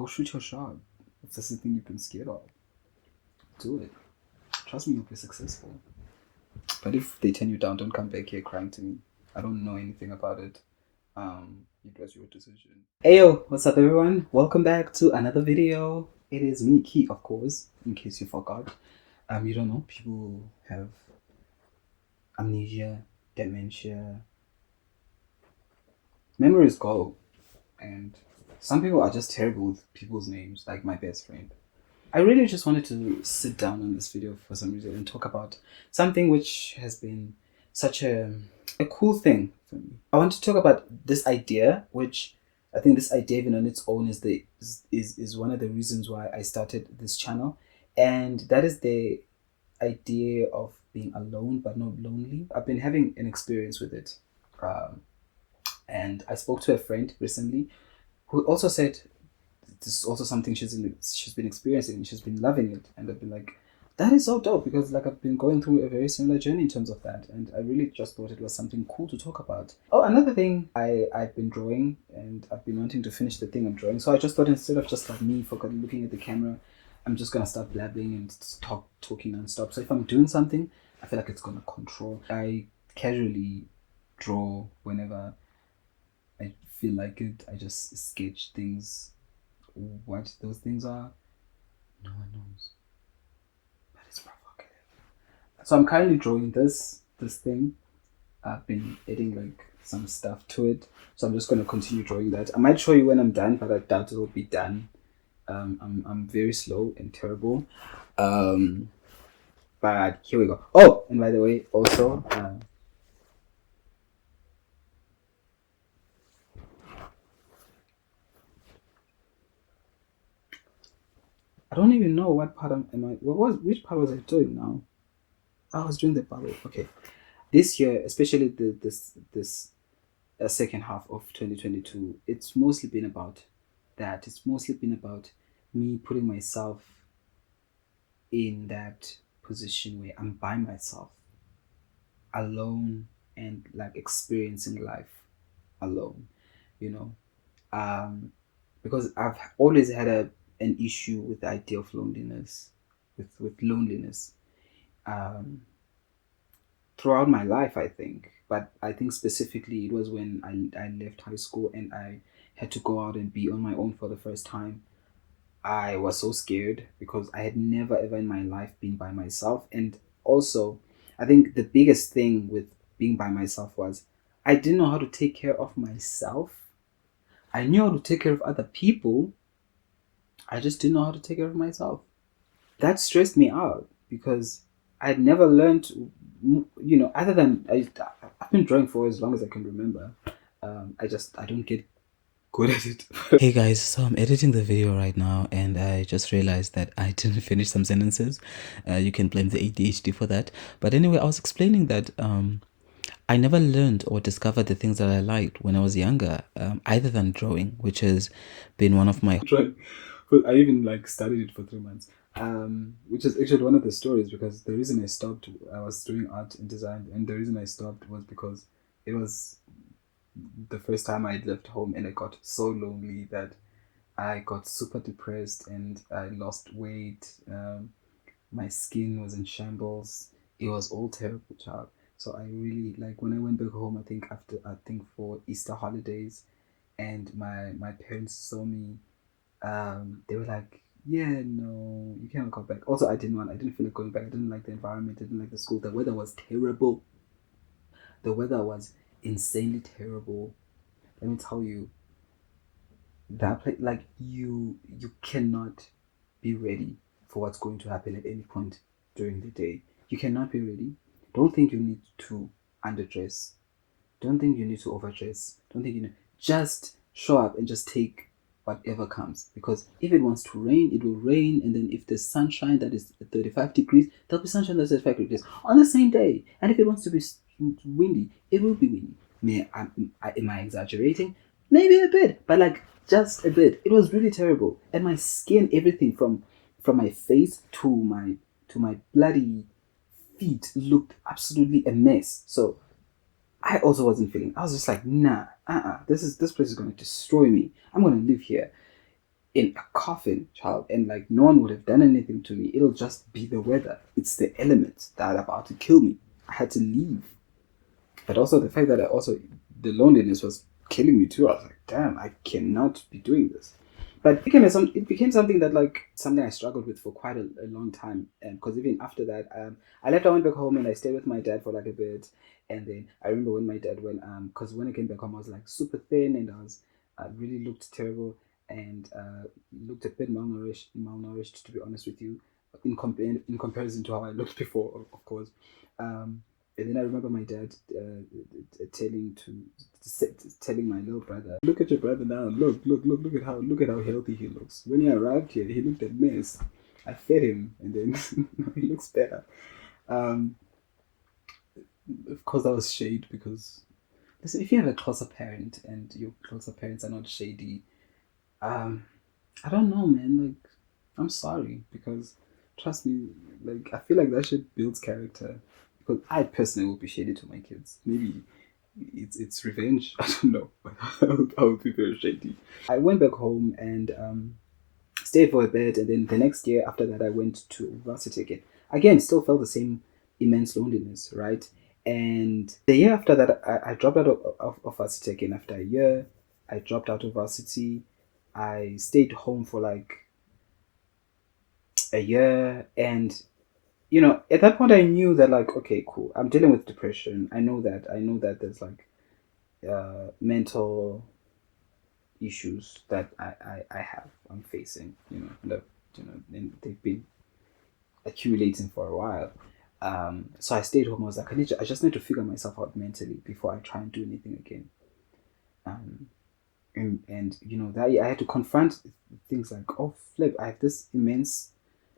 Go shoot your shot. If that's the thing you've been scared of, do it. Trust me, you'll be successful. But if they turn you down, don't come back here crying to me. I don't know anything about it. It was your decision. Ayo, what's up everyone? Welcome back to another video. It is me, Key, of course, in case you forgot. You don't know, people have amnesia, dementia, memories go, and some people are just terrible with people's names, like my best friend. I really just wanted to sit down on this video for some reason and talk about something which has been such a cool thing for me. I want to talk about this idea, which I think this idea even on its own is one of the reasons why I started this channel, and that is the idea of being alone but not lonely. I've been having an experience with it, and I spoke to a friend recently who also said this is also something she's been experiencing and she's been loving it, and I've been like, that is so dope, because like I've been going through a very similar journey in terms of that, and I really just thought it was something cool to talk about. Oh, another thing, I've been drawing and I've been wanting to finish the thing I'm drawing, so I just thought instead of just like me looking at the camera, I'm just gonna start blabbing and talking non-stop. So if I'm doing something, I feel like it's gonna control. I casually draw whenever I feel like it. I just sketch things. What those things are, no one knows, but it's provocative. So I'm currently drawing this thing. I've been adding like some stuff to it, so I'm just going to continue drawing that. I might show you when I'm done, but I doubt it will be done. I'm very slow and terrible, but here we go. Oh, and by the way, also I don't even know what part am I. Which part was I doing now? I was doing the bubble. Okay, this year, especially this second half of 2022, it's mostly been about that. It's mostly been about me putting myself in that position where I'm by myself, alone, and like experiencing life alone. You know, because I've always had an issue with the idea of loneliness, with loneliness. Um, Throughout my life, I think, but I think specifically it was when I left high school and I had to go out and be on my own for the first time. I was so scared because I had never ever in my life been by myself, and also I think the biggest thing with being by myself was I didn't know how to take care of myself. I knew how to take care of other people, I just didn't know how to take care of myself. That stressed me out because I'd never learned, other than I've been drawing for as long as I can remember. I don't get good at it. Hey guys, so I'm editing the video right now and I just realized that I didn't finish some sentences. You can blame the ADHD for that. But anyway, I was explaining that I never learned or discovered the things that I liked when I was younger, either than drawing, which has been one of my drawing. I even like studied it for 3 months, which is actually one of the stories, because the reason I stopped, I was doing art and design, and the reason I stopped was because it was the first time I left home and I got so lonely that I got super depressed and I lost weight. My skin was in shambles. It was all terrible, child. So I really like when I went back home. I think for Easter holidays, and my parents saw me. They were like, "Yeah, no, you cannot go back." Also, I didn't feel like going back. I didn't like the environment. I didn't like the school. The weather was terrible. The weather was insanely terrible. Let me tell you, that place, like you cannot be ready for what's going to happen at any point during the day. You cannot be ready. Don't think you need to underdress. Don't think you need to overdress. Don't think you need. Just show up and just take whatever comes. Because if it wants to rain, it will rain. And then if there's sunshine that is 35 degrees, there'll be sunshine that's 35 degrees on the same day. And if it wants to be windy, it will be windy. Am I exaggerating? Maybe a bit, but like just a bit. It was really terrible. And my skin, everything from my face to my bloody feet looked absolutely a mess. So I also wasn't feeling. I was just like, nah, this place is gonna destroy me. I'm gonna live here. in a coffin, child, and like no one would have done anything to me. It'll just be the weather. It's the elements that are about to kill me. I had to leave. But also the fact that the loneliness was killing me too. I was like, damn, I cannot be doing this. But it became something that like something I struggled with for quite a long time. And because even after that, I left. I went back home and I stayed with my dad for like a bit. And then I remember when my dad went because when I came back home, I was like super thin and I really looked terrible and looked a bit malnourished to be honest with you, in comparison to how I looked before, of course. Um, and then I remember my dad telling telling my little brother, "Look at your brother now. Look at how healthy he looks. When he arrived here, he looked a mess. I fed him, and then he looks better." Um, of course, that was shade because listen, if you have a closer parent and your closer parents are not shady, um, I don't know, man. Like, I'm sorry because trust me, like I feel like that shit builds character. Because I personally will be shady to my kids. Maybe it's revenge. I don't know, but I would be very shady. I went back home and stayed for a bit, and then the next year after that, I went to varsity again. Again, still felt the same immense loneliness, right? And the year after that, I dropped out of varsity again. After a year, I dropped out of varsity. I stayed home for like a year, and at that point, I knew that like, okay, cool. I'm dealing with depression. I know that there's like mental issues that I have. I'm facing. And they've been accumulating for a while. So I stayed home. I was like, I just need to figure myself out mentally before I try and do anything again. Um, and that I had to confront things like, oh flip, I have this immense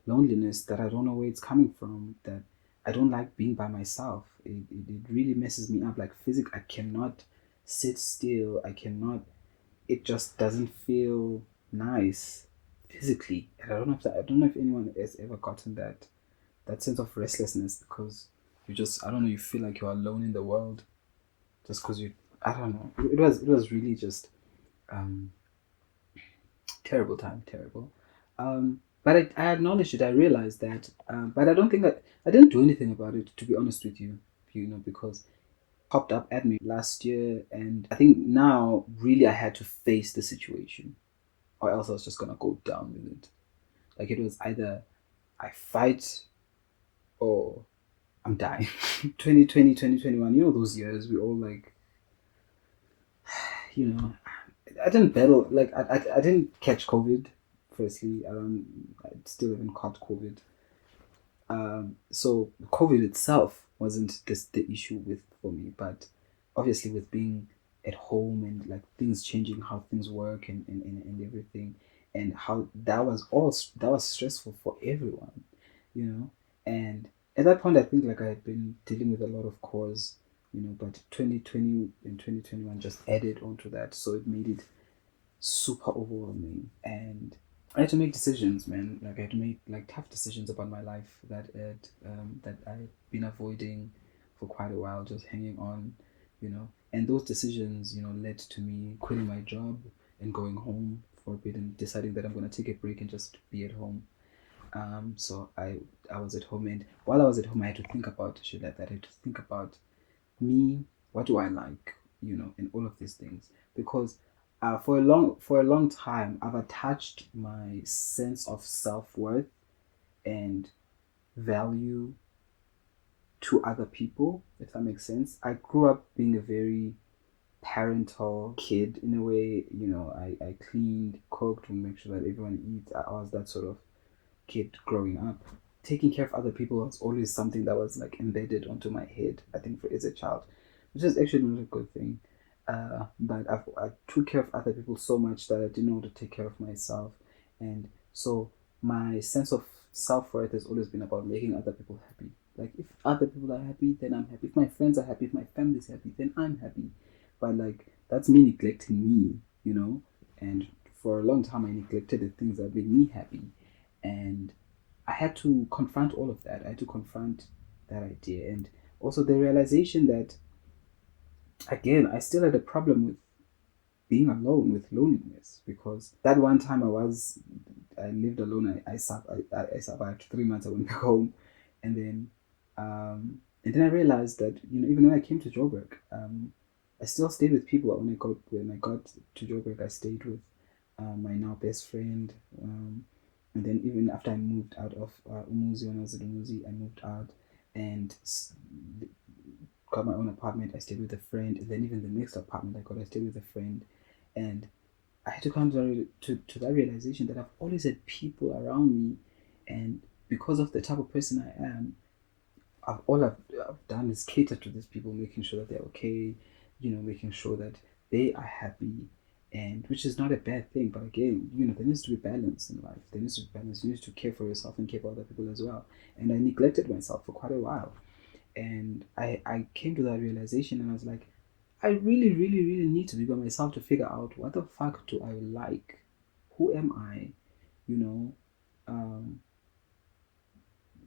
loneliness that I don't know where it's coming from. That I don't like being by myself. It really messes me up. Like physically, I cannot sit still. I cannot. It just doesn't feel nice physically. And I don't know if anyone has ever gotten that sense of restlessness because you just I don't know, you feel like you're alone in the world just because you I don't know. It was really just um terrible time, terrible. But I acknowledged it. I realized that, but I don't think that I didn't do anything about it. To be honest with you, because it popped up at me last year, and I think now really I had to face the situation, or else I was just gonna go down with it. Like it was either I fight or I'm dying. 2020, 2021. Those years we all like, you know, I didn't battle like I didn't catch COVID. Firstly, I still haven't caught COVID. So COVID itself wasn't this the issue with for me, but obviously with being at home and like things changing, how things work and everything, and how that was stressful for everyone, you know. And at that point, I think like I had been dealing with a lot of cause, but 2020 and 2021 just added onto that, so it made it super overwhelming. And I had to make decisions, man. Like I had to make like tough decisions about my life that I've been avoiding for quite a while, just hanging on, And those decisions, led to me quitting my job and going home for a bit and deciding that I'm gonna take a break and just be at home. So I was at home, and while I was at home, I had to think about shit like that. I had to think about me, what do I like, and all of these things, because for a long time I've attached my sense of self-worth and value to other people, if that makes sense. I grew up being a very parental kid in a way. I cleaned, cooked, and make sure that everyone eats. I was that sort of kid growing up. Taking care of other people was always something that was like embedded onto my head, I think, as a child, which is actually not a good thing. But I took care of other people so much that I didn't know how to take care of myself. And so my sense of self worth has always been about making other people happy. Like, if other people are happy, then I'm happy. If my friends are happy, if my family's happy, then I'm happy. But, like, that's me neglecting me, And for a long time, I neglected the things that made me happy. And I had to confront all of that. I had to confront that idea, and also the realization that, again, I still had a problem with being alone with loneliness, because that one time I lived alone. I survived 3 months. I went back home, and then I realized that, even when I came to Joburg, I still stayed with people. When I got to Joburg, I stayed with my now best friend. And then even after I moved out of Umuzi, when I was at Umuzi, I moved out and got my own apartment. I stayed with a friend, and then even the next apartment I stayed with a friend, and I had to come to that realization that I've always had people around me, and because of the type of person I am, I've done is cater to these people, making sure that they're okay, making sure that they are happy, and which is not a bad thing. But again, there needs to be balance in life. There needs to be balance. You need to care for yourself and care for other people as well. And I neglected myself for quite a while, and I came to that realization, and I was like, I really, really, really need to be by myself to figure out what the fuck do I like? Who am I? You know, um,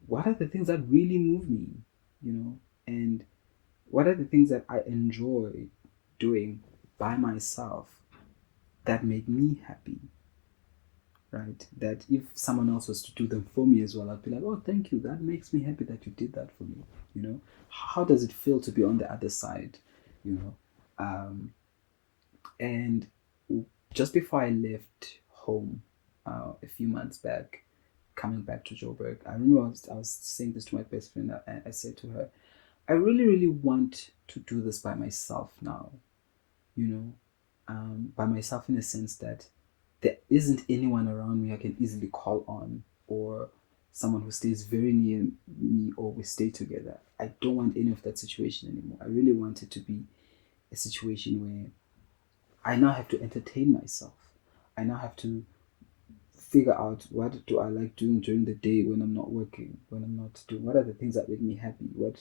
what are the things that really move me? And what are the things that I enjoy doing by myself that make me happy, right? That if someone else was to do them for me as well, I'd be like, oh, thank you. That makes me happy that you did that for me. How does it feel to be on the other side? You know, um, and just before I left home a few months back, coming back to Joburg, I remember I was saying this to my best friend. I said to her, I really, really want to do this by myself now, you know, by myself in a sense that there isn't anyone around me I can easily call on, or someone who stays very near me, or we stay together. I don't want any of that situation anymore. I really want it to be a situation where I now have to entertain myself. I now have to figure out what do I like doing during the day when I'm not working, when I'm not doing, what are the things that make me happy, what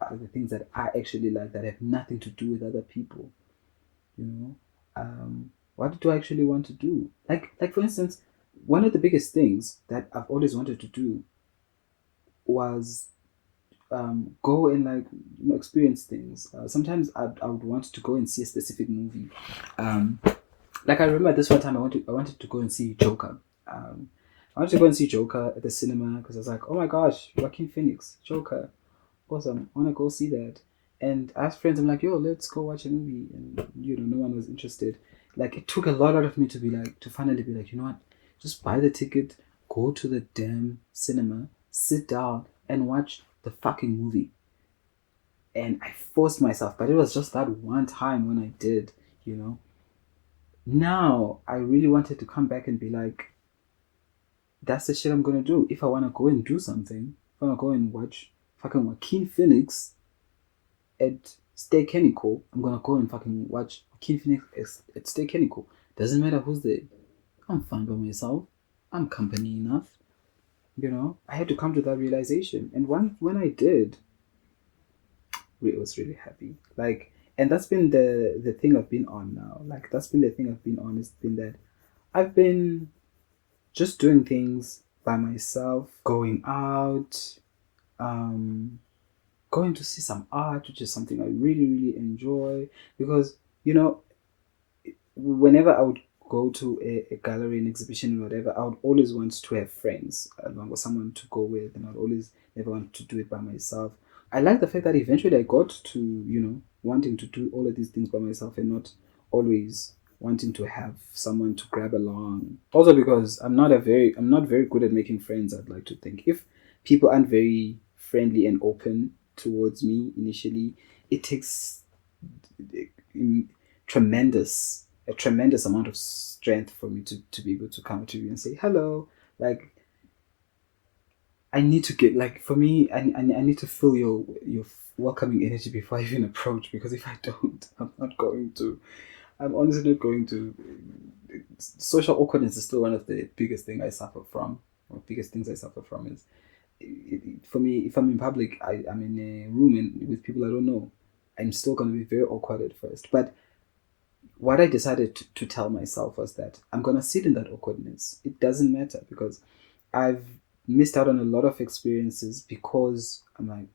are the things that I actually like that have nothing to do with other people, you know what do I actually want to do, like for instance, one of the biggest things that I've always wanted to do was go and experience things. Sometimes I would want to go and see a specific movie. Like I remember this one time I wanted to go and see Joker. I wanted to go and see Joker at the cinema because I was like, oh my gosh, Joaquin Phoenix, Joker, awesome. I want to go see that. And I asked friends, I'm like, yo, let's go watch a movie. And no one was interested. Like it took a lot out of me to finally be like, you know what? Just buy the ticket, go to the damn cinema, sit down and watch the fucking movie. And I forced myself, but it was just that one time when I did, you know. Now I really wanted to come back and be like, that's the shit I'm gonna do. If I wanna go and do something, if I wanna go and watch fucking Joaquin Phoenix at Stay Canico, I'm gonna go and fucking watch Joaquin Phoenix at Stay Canico. Doesn't matter who's there. I'm fine by myself. I'm company enough. I had to come to that realization. And when I did, it was really happy. And that's been the thing I've been on now. Like that's been the thing I've been on. It's been that I've been just doing things by myself, going out, um, going to see some art, which is something I really, really enjoy. Because, whenever I would go to a gallery, an exhibition, or whatever, I would always want to have friends along with someone to go with, and I'd always never want to do it by myself. I like the fact that eventually I got to, wanting to do all of these things by myself and not always wanting to have someone to grab along. Also because I'm not very good at making friends, I'd like to think. If people aren't very friendly and open towards me initially, it takes tremendous a tremendous amount of strength for me to be able to come to you and say hello. Like I need to get like for me, I need to feel your welcoming energy before I even approach, because if I don't, I'm not going to. I'm honestly not going to. Social awkwardness is still one of the biggest thing I suffer from. Or biggest things I suffer from is, for me, if I'm in public, I'm in a room and with people I don't know, I'm still going to be very awkward at first. But what I decided to tell myself was that I'm gonna sit in that awkwardness. It doesn't matter, because I've missed out on a lot of experiences because I'm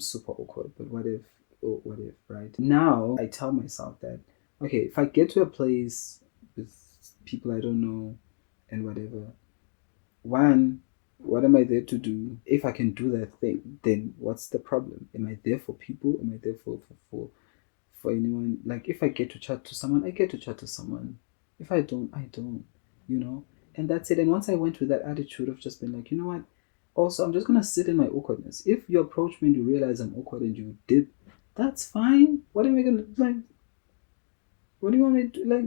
super awkward. But what if, right? Now I tell myself that okay, if I get to a place with people I don't know and whatever, one, what am I there to do? If I can do that thing, then what's the problem? Am I there for people? Am I there for anyone? Like, if I get to chat to someone, I get to chat to someone. If I don't, I don't, you know? And that's it. And once I went with that attitude of just being like, you know what? Also, I'm just gonna sit in my awkwardness. If you approach me and you realize I'm awkward and you dip, that's fine. What am I gonna like? What do you want me to do? Like,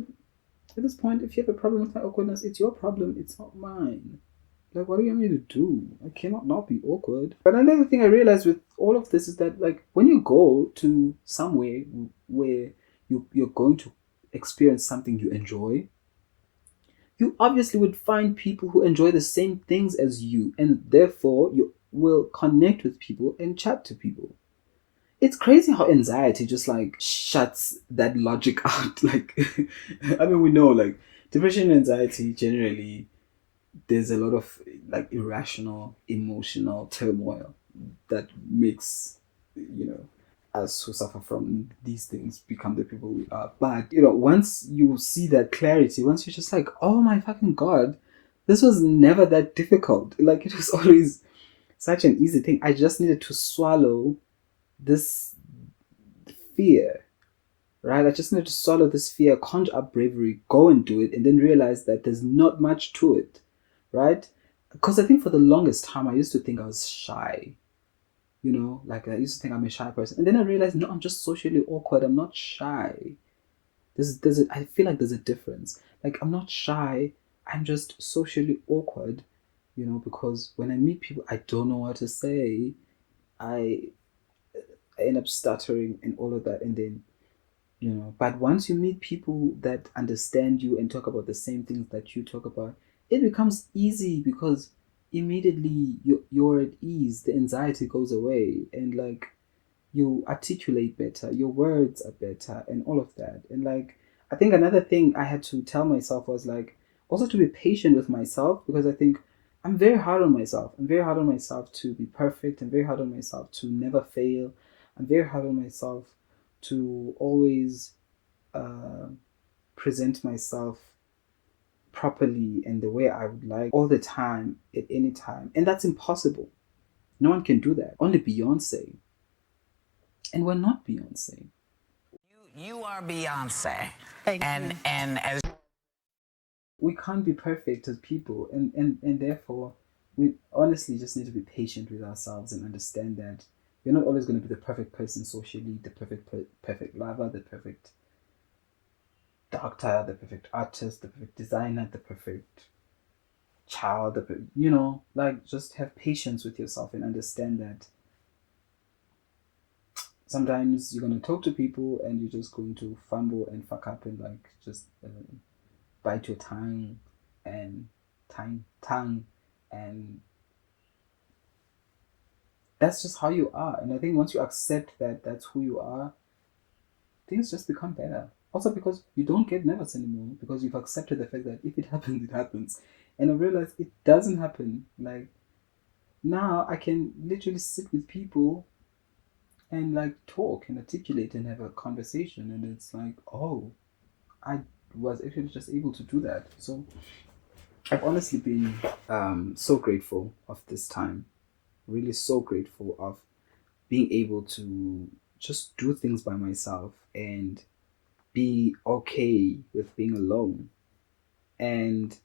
at this point, if you have a problem with my awkwardness, it's your problem. It's not mine. Like, what do you want me to do? I cannot not be awkward. But another thing I realized with all of this is that, like, when you go to somewhere where you're going to experience something you enjoy, you obviously would find people who enjoy the same things as you, and therefore you will connect with people and chat to people. It's crazy how anxiety just like shuts that logic out. Like, I mean, we know like depression and anxiety generally, there's a lot of like irrational emotional turmoil that makes, you know, us who suffer from these things become the people we are. But you know, once you see that clarity, once you're just like, oh my fucking god, this was never that difficult. Like, it was always such an easy thing. I just needed to swallow this fear, right? I just needed to swallow this fear, conjure up bravery, go and do it, and then realize that there's not much to it, right? Because I think for the longest time, I used to think I was shy, you know, like I used to think I'm a shy person. And then I realized, no, I'm just socially awkward. I'm not shy. I feel like there's a difference. Like, I'm not shy. I'm just socially awkward, you know, because when I meet people, I don't know what to say. I, I end up stuttering and all of that. And then, you know, but once you meet people that understand you and talk about the same things that you talk about, it becomes easy because immediately you're at ease, the anxiety goes away, and like you articulate better, your words are better, and all of that. And like, I think another thing I had to tell myself was like also to be patient with myself, because I think I'm very hard on myself. I'm very hard on myself to be perfect. I'm very hard on myself to never fail. I'm very hard on myself to always uh, present myself properly and the way I would like all the time at any time. And that's impossible. No one can do that. Only Beyonce. And we're not Beyonce. You are Beyonce. Thank and you. and as We can't be perfect as people, and therefore we honestly just need to be patient with ourselves and understand that we're not always going to be the perfect person socially, the perfect lover, the perfect doctor, the perfect artist, the perfect designer, the perfect child, you know, like, just have patience with yourself and understand that sometimes you're going to talk to people and you're just going to fumble and fuck up and like just bite your and tongue, and that's just how you are. And I think once you accept that that's who you are, things just become better. Also because you don't get nervous anymore, because you've accepted the fact that if it happens, it happens. And I realized it doesn't happen. Like, now I can literally sit with people and like talk and articulate and have a conversation, and it's like, oh, I was actually just able to do that. So I've honestly been so grateful of this time, really so grateful of being able to just do things by myself and be okay with being alone. And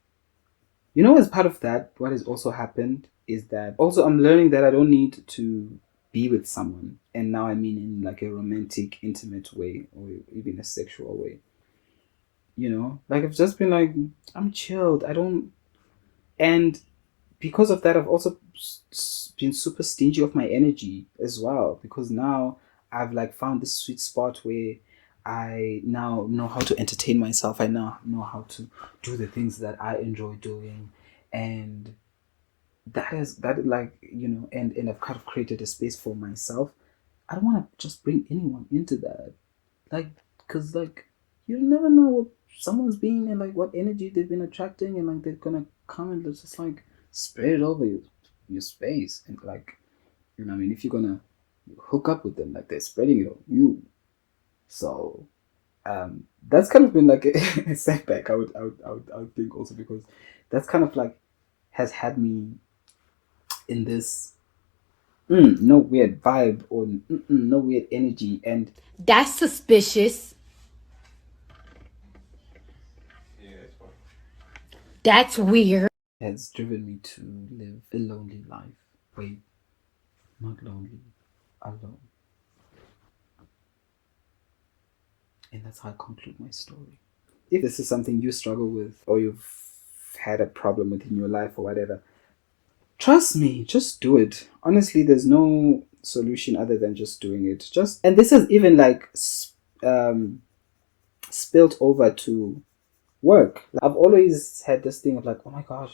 you know, as part of that, what has also happened is that also I'm learning that I don't need to be with someone. And now I mean in like a romantic, intimate way, or even a sexual way. You know, like I've just been like, I'm chilled. I don't, and because of that, I've also been super stingy of my energy as well, because now I've like found this sweet spot where I now know how to entertain myself. I now know how to do the things that I enjoy doing, and that is that, like, you know, and I've kind of created a space for myself. I don't want to just bring anyone into that, like, because like you never know what someone's being and like what energy they've been attracting, and like they're gonna come and just like spread it over your space, and like, you know what I mean, if you're gonna hook up with them, like they're spreading it on you. So That's kind of been like a setback. I would think also because that's kind of like has had me in this no weird vibe or no weird energy, and That's suspicious. That's weird. has driven me to live a lonely life. Wait, not lonely, alone. And that's how I conclude my story. If this is something you struggle with or you've had a problem with in your life or whatever, trust me, just do it. Honestly, there's no solution other than just doing it. Just and this is even like um spilled over to work. I've always had this thing of like, oh my gosh,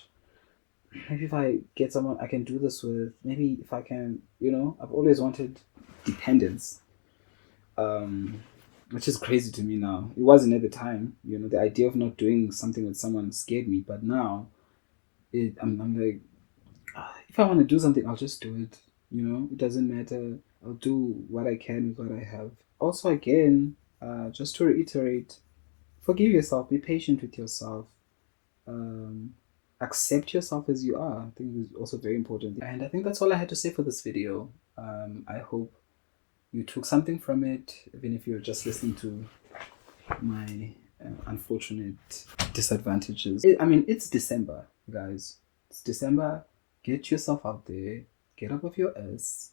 maybe if I get someone I can do this with, maybe if I can, I've always wanted dependence. Um, which is crazy to me now. It wasn't at the time, the idea of not doing something with someone scared me, but now I'm like, if I want to do something, I'll just do it. It doesn't matter. I'll do what I can with what I have. Also, again, just to reiterate, forgive yourself, be patient with yourself, um, accept yourself as you are. I think is also very important. And I think that's all I had to say for this video. I hope you took something from it, even if you're just listening to my unfortunate disadvantages. I mean, it's December, guys. It's December. Get yourself out there. Get up off your ass.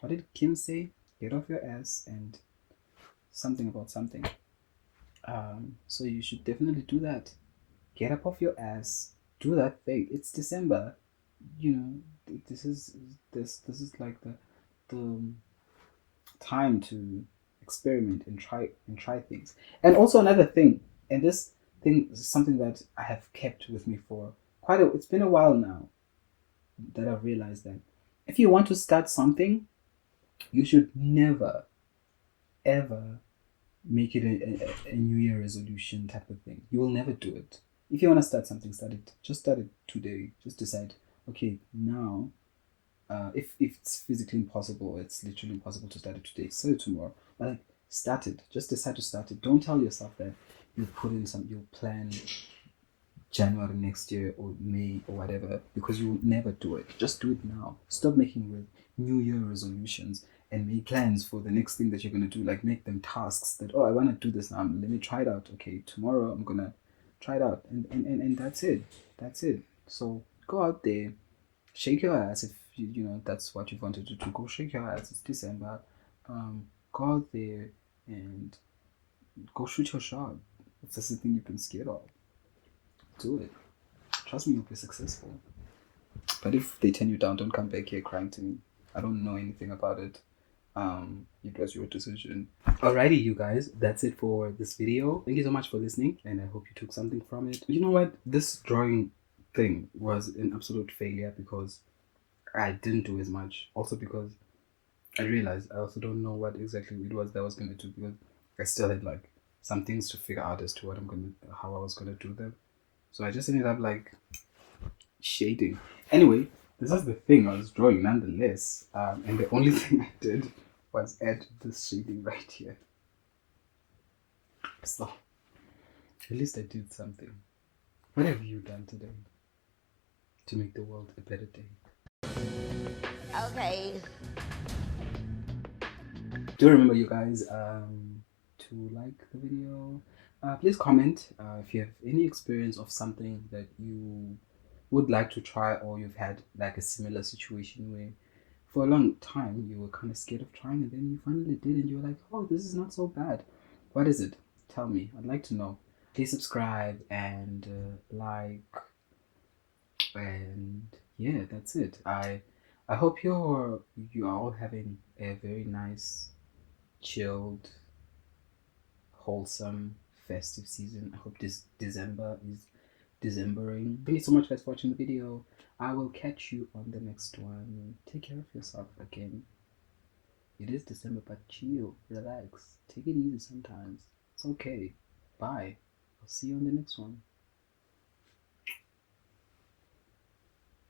What did Kim say? Get off your ass and something about something. So you should definitely do that. Get up off your ass. Do that thing. It's December. You know, this is like the time to experiment and try things. And also another thing, and this thing is something that I have kept with me for it's been a while now that I've realized that if you want to start something, you should never ever make it a New Year resolution type of thing. You will never do it. If you want to start something, start it. Just start it today. Just decide, okay, now if it's physically impossible, it's literally impossible to start it today. Start it tomorrow. But like, start it. Just decide to start it. Don't tell yourself that you'll plan January next year or May or whatever, because you will never do it. Just do it now. Stop making New Year resolutions and make plans for the next thing that you're gonna do. Like, make them tasks that, oh, I wanna do this now. Let me try it out. Okay, tomorrow I'm gonna try it out, and that's it. That's it. So go out there, shake your ass if you know that's what you wanted to do. Go shake your ass. It's December. Go out there and go shoot your shot. If that's the thing you've been scared of, do it. Trust me, you'll be successful. But if they turn you down, don't come back here crying to me. I don't know anything about it. It was your decision. Alrighty, you guys, that's it for this video. Thank you so much for listening, and I hope you took something from it. You know what? This drawing thing was an absolute failure because I didn't do as much. Also because I realized I also don't know what exactly it was that I was gonna do, because I still had like some things to figure out as to how I was gonna do them. So I just ended up like shading. Anyway, this is the thing I was drawing nonetheless, and the only thing I did was add this shading right here. So at least I did something. What have you done today to make the world a better day? Okay. Do remember, you guys, to like the video. Please comment if you have any experience of something that you would like to try, or you've had like a similar situation where for a long time you were kind of scared of trying and then you finally did and you're like, oh, this is not so bad. What is it? Tell me. I'd like to know. Please subscribe and like, and yeah, that's it. I hope you are all having a very nice, chilled, wholesome, festive season. I hope this December is Decembering. Thank you so much, guys, for watching the video. I will catch you on the next one. Take care of yourself again. It is December, but chill, relax, take it easy sometimes. It's okay. Bye. I'll see you on the next one.